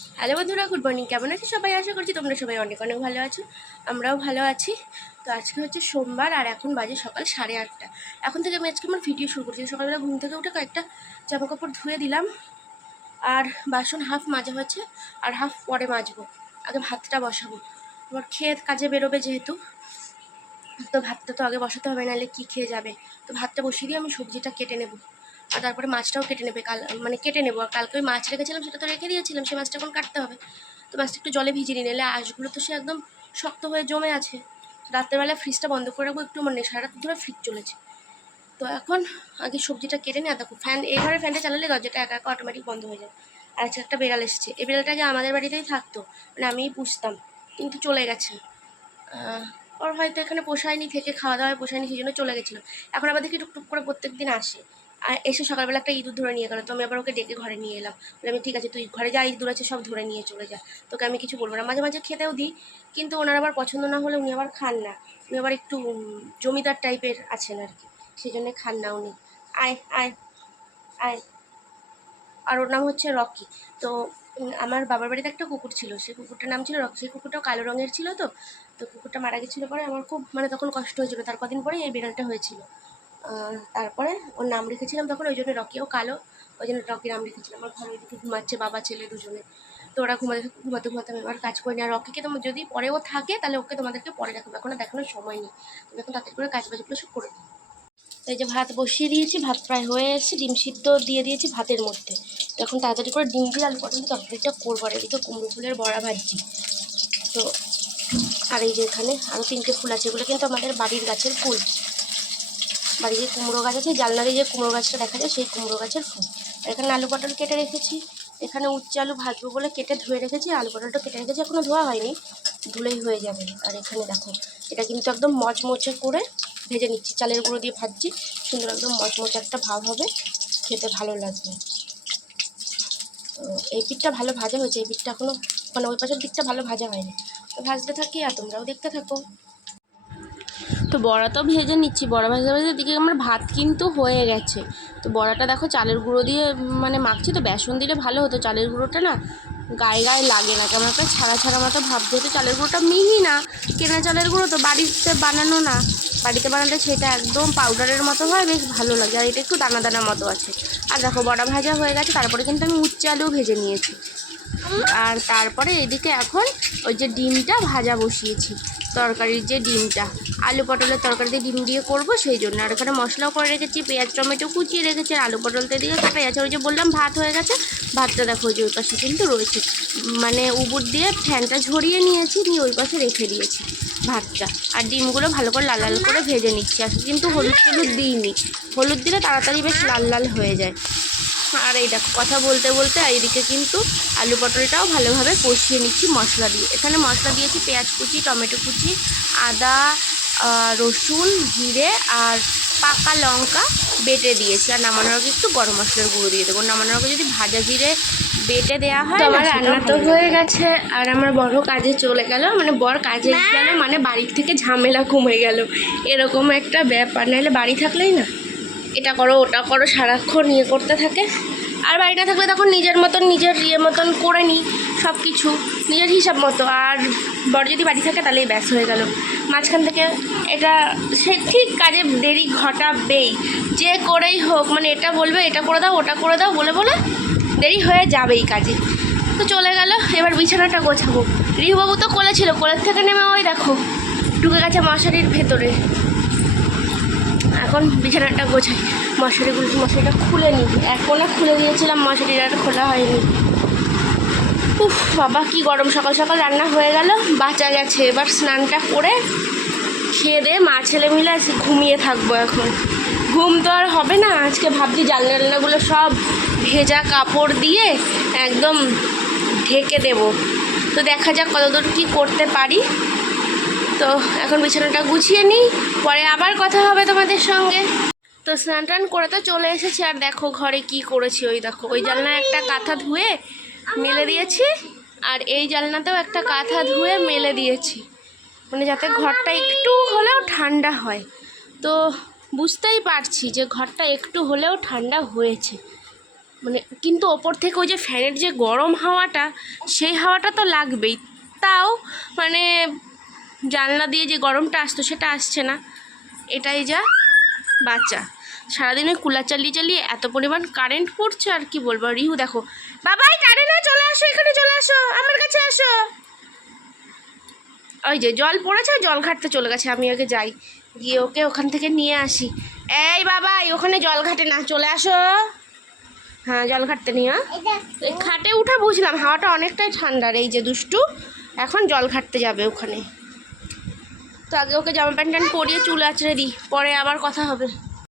Hello বন্ধুরা, good morning. কেমন আছো সবাই? আশা করছি তোমরা সবাই অনেক অনেক ভালো আছো। আমরাও ভালো আছি। তো আজকে হচ্ছে সোমবার আর এখন বাজে সকাল সাড়ে আটটা। এখন থেকে আমি আজকে আমার ভিডিও শুরু করছি। সকালবেলা ঘুম থেকে উঠে কয়েকটা জামা কাপড় ধুয়ে দিলাম। আর বাসন হাফ মাজা হচ্ছে আর হাফ পরে মাজবো। আগে ভাতটা বসাবো। আমার খেয়ে কাজে বেরোবে যেহেতু। তো ভাতটা তো আগে বসাতে হবে, নাহলে কী খেয়ে যাবে? তো ভাতটা বসিয়ে দিয়ে আমি সবজিটা কেটে নেব। তারপরে মাছটাও কেটে নেবে, কাল মানে কেটে নেব। আর কালকে ওই মাছ রেখেছিলাম, সেটা তো রেখে দিয়েছিলাম সেই মাছটা এখন কাটতে হবে। তো মাছটা একটু জলে ভিজিয়ে নিলে আঁশগুলো তো সে একদম শক্ত হয়ে জমে আছে। রাত্রেবেলা ফ্রিজটা বন্ধ করে রাখব, একটু মানে সারা রাত ধরে ফ্রিজ চলেছে। তো এখন আগে সবজিটা কেটে নিয়ে দেখো ফ্যান এই ঘরে ফ্যানটা চালালে দরজাটা একা একা অটোমেটিক বন্ধ হয়ে যায়। আর আজকে একটা বেড়াল এসেছে। এই বেড়ালটা আগে আমাদের বাড়িতেই থাকতো মানে আমিই পুষতাম, কিন্তু চলে গেছে। ওর হয়তো এখানে পোষায়নি, থেকে খাওয়া দাওয়ায় পোষায়নি, সেই জন্য চলে গেছিল। এখন আবার দেখি টুকটুক করে প্রত্যেক দিন আসে। আর এসে সকালবেলা একটা ইঁদুর ধরে নিয়ে গেলো, তো আমি আবার ওকে ডেকে ঘরে নিয়ে এলাম। বলে আমি ঠিক আছে, তুই ঘরে যা, ইঁদুর আছে, সব ধরে নিয়ে চলে যা। তোকে আমি কিছু বলব না। মাঝে মাঝে খেতেও দিই, কিন্তু ওনার আবার পছন্দ না হলে উনি আবার খান না। উনি আবার একটু জমিদার টাইপের আছেন আর কি সেই জন্যে খান না উনি। আয় আয় আয়। আর ওর নাম হচ্ছে রকি। তো আমার বাবার বাড়িতে একটা কুকুর ছিল। সেই কুকুরটার নাম ছিল রকি। সেই কুকুরটাও কালো রঙের ছিল তো। তো কুকুরটা মারা গেছিল পরে আমার খুব মানে তখন কষ্ট হয়েছিল। তার কদিন পরে এই বিড়ালটা হয়েছিল। তারপরে ওর নাম রেখেছিলাম তখন, ওই জন্য রকিও কালো, ওই জন্য রকি নাম রেখেছিলাম আমার ঘরে এদিকে ঘুমাচ্ছে বাবা, ছেলে দুজনে। তো ওরা ঘুমাতে ঘুমাতে ঘুমাতে আমি এবার কাজ করি না। রকিকে তোমার যদি পরেও থাকে, তাহলে ওকে তোমাদেরকে পরে দেখাবো। এখন দেখানোর সময় নেই। তুমি এখন তাড়াতাড়ি করে কাজ বাজগুলো সব করে দিই এই যে ভাত বসিয়ে দিয়েছি, ভাত প্রায় হয়ে এসেছে। ডিম সিদ্ধ দিয়ে দিয়েছি ভাতের মধ্যে। তো এখন তাড়াতাড়ি করে ডিম দিয়ে আলু পটল তরকারিটা করব। আর এদিকে কুমড়ো ফুলের বড়া ভাজছি। তো আর এই যে এখানে আরও তিনটে ফুল আছে। এগুলো কিন্তু আমাদের বাড়ির গাছের ফুল। বাড়ির যে কুমড়ো গাছ আছে, জানলারে যে কুমড়ো গাছটা দেখা যায়, সেই কুমড়ো গাছের ফুল। আর এখানে আলু পটল কেটে রেখেছি। এখানে উচ্চ আলু ভাজবো বলে কেটে ধুয়ে রেখেছি, আলু পটলটা কেটে রেখেছি এখনও ধোয়া হয়নি। ধুলেই হয়ে যাবে। আর এখানে দেখো, এটা কিন্তু একদম মচমচে করে ভেজে নিচ্ছি, চালের গুঁড়ো দিয়ে ভাজছি। সুন্দর একদম মচমচে একটা ভাব হবে, খেতে ভালো লাগবে। তো এই পিঠটা ভালো ভাজা হয়েছে, এই পিঠটা এখনও মানে ওই পাশের দিকটা ভালো ভাজা হয়নি। তো ভাজতে থাকি আর তোমরাও দেখতে থাকো। তো বড়া তো ভেজে নিচ্ছি, বড়া ভাজা ভেজে দিকে আমার ভাত কিন্তু হয়ে গেছে। তো বড়াটা দেখো চালের গুঁড়ো দিয়ে মানে মাখছি তো, বেসন দিলে ভালো হতো, চালের গুঁড়োটা না গায়ে গায়ে লাগে না, কেমন একটা ছাড়া ছাড়া মতো ভাব যেহেতু চালের গুঁড়োটা মিহি না, কেনা চালের গুঁড়ো তো বাড়িতে বানানো না, বাড়িতে বানালে সেটা একদম পাউডারের মতো হয়, বেশ ভালো লাগে, আর এটা একটু দানা দানা মতো আছে। আর দেখো বড়া ভাজা হয়ে গেছে, তারপরে কিন্তু আমি উচ্চ আলু ভেজে নিয়েছি। আর তারপরে এদিকে এখন ওই যে ডিমটা ভাজা বসিয়েছি। তরকারির যে ডিমটা। আলু পটলের তরকারি দিয়ে ডিম দিয়ে করব, সেই জন্য। আর ওখানে মশলাও করে রেখেছি, পেঁয়াজ, টমেটো কুচিয়ে রেখেছি আলু পটলতে দিয়ে কাটাই আছে ওই যে বললাম, ভাত হয়ে গেছে। ভাতটা দেখো, ওই যে ওই পাশে কিন্তু রয়েছে। মানে উবুর দিয়ে ফ্যানটা ঝরিয়ে নিয়েছি, নিয়ে ওই পাশে রেখে দিয়েছি ভাতটা। আর ডিমগুলো ভালো করে লাল লাল করে ভেজে নিচ্ছি। আর কিন্তু হলুদ টলুদ দিইনি। হলুদ দিলে তাড়াতাড়ি বেশ লাল লাল হয়ে যায়। আর এই দেখো কথা বলতে বলতে এইদিকে কিন্তু আলু পটলটাও ভালোভাবে কষিয়ে নিচ্ছি মশলা দিয়ে। এখানে মশলা দিয়েছি পেঁয়াজ কুচি টমেটো কুচি আদা রসুন জিরে আর পাকা লঙ্কা বেটে দিয়েছি। আর নামানোর আগে একটু গরম মশলার গুঁড়ো দিয়ে দেবো। নামানোর আগে যদি ভাজা জিরে বেটে দেওয়া হয় আমার রান্না তো হয়ে গেছে। আর আমার বড় কাজে চলে গেল। মানে বর কাজে গেল মানে বাড়ির থেকে ঝামেলা কমে গেল। এরকম একটা ব্যাপার। নাহলে বাড়ি থাকলেই না। এটা করো, ওটা করো, সারাক্ষণ ইয়ে করতে থাকে। আর বাড়ি না থাকলে তখন নিজের মতন, নিজের ইয়ে মতন করে নিই সব কিছু নিজের হিসাব মতো। আর বড় যদি বাড়ি থাকে তাহলেই ব্যাস হয়ে গেল। মাঝখান থেকে এটা সে ঠিক কাজে দেরি ঘটাবেই। যে করেই হোক মানে এটা বলবে, এটা করে দাও, ওটা করে দাও, বলে বলে দেরি হয়ে যাবেই কাজে। তো চলে গেল, এবার বিছানাটা গোছাবো। রিহুবাবু তো কোলে ছিল, কোলের থেকে নেমে ওই দেখো, ঢুকে গেছে মশারির ভেতরে। এখন বিছানাটা গোছাই। মশারিগুলো মশারিটা খুলে নিই এখনও খুলে দিয়েছিলাম, মশারিটা খোলা হয়নি। উফ, বাবা, কি গরম। সকাল সকাল রান্না হয়ে গেল বাঁচা গেছে। এবার স্নানটা করে খেয়ে দিয়ে মা ছেলে মিলে ঘুমিয়ে থাকব এখন। ঘুম তো আর হবে না। আজকে ভাবছি জানলা জানলাগুলো সব ভেজা কাপড় দিয়ে একদম ঢেকে দেব। তো দেখা যাক কতদূর কী করতে পারি। তো এখন বিছানাটা গুছিয়ে নিই, পরে আবার কথা হবে তোমাদের সঙ্গে। তো স্নান টান করে তো চলে এসেছি, আর দেখো ঘরে কি করেছি ওই দেখো, ওই জানলায় একটা কাঁথা ধুয়ে মেলে দিয়েছি, আর এই জানলাতেও একটা কাঁথা ধুয়ে মেলে দিয়েছি। মানে যাতে ঘরটা একটু হলেও ঠান্ডা হয়। তো বুঝতেই পারছি যে ঘরটা একটু হলেও ঠান্ডা হয়েছে। মানে কিন্তু ওপর থেকে ওই যে ফ্যানের যে গরম হাওয়াটা, সেই হাওয়াটা তো লাগবেই। তাও মানে জানলা দিয়ে যে গরমটা আসতো, সেটা আসছে না। এটাই যা বাচ্চা। সারাদিন ওই কুলার চালিয়ে চালিয়ে এত পরিমাণ কারেন্ট পড়ছে আর কি বলব? রিহু দেখো। বাবাই কারেন্ট চলে আসো, এখানে চলে আসো, আমার কাছে আসো। ওই যে জল পড়েছে, জল ঘাটতে চলে গেছে, আমি ওকে যাই। গিয়ে ওকে ওখান থেকে নিয়ে আসি। এই বাবাই, ওখানে জল ঘাটে না, চলে আসো। হ্যাঁ জল ঘাটতে নিয়ে খাটে উঠে বুঝলাম হাওয়াটা অনেকটাই ঠান্ডার, এই যে দুষ্টু। এখন জল ঘাটতে যাবে ওখানে। তো আগে ওকে জামা প্যান্ট প্যান্ট পরিয়ে চুল আঁচড়ে দিই পরে আবার কথা হবে।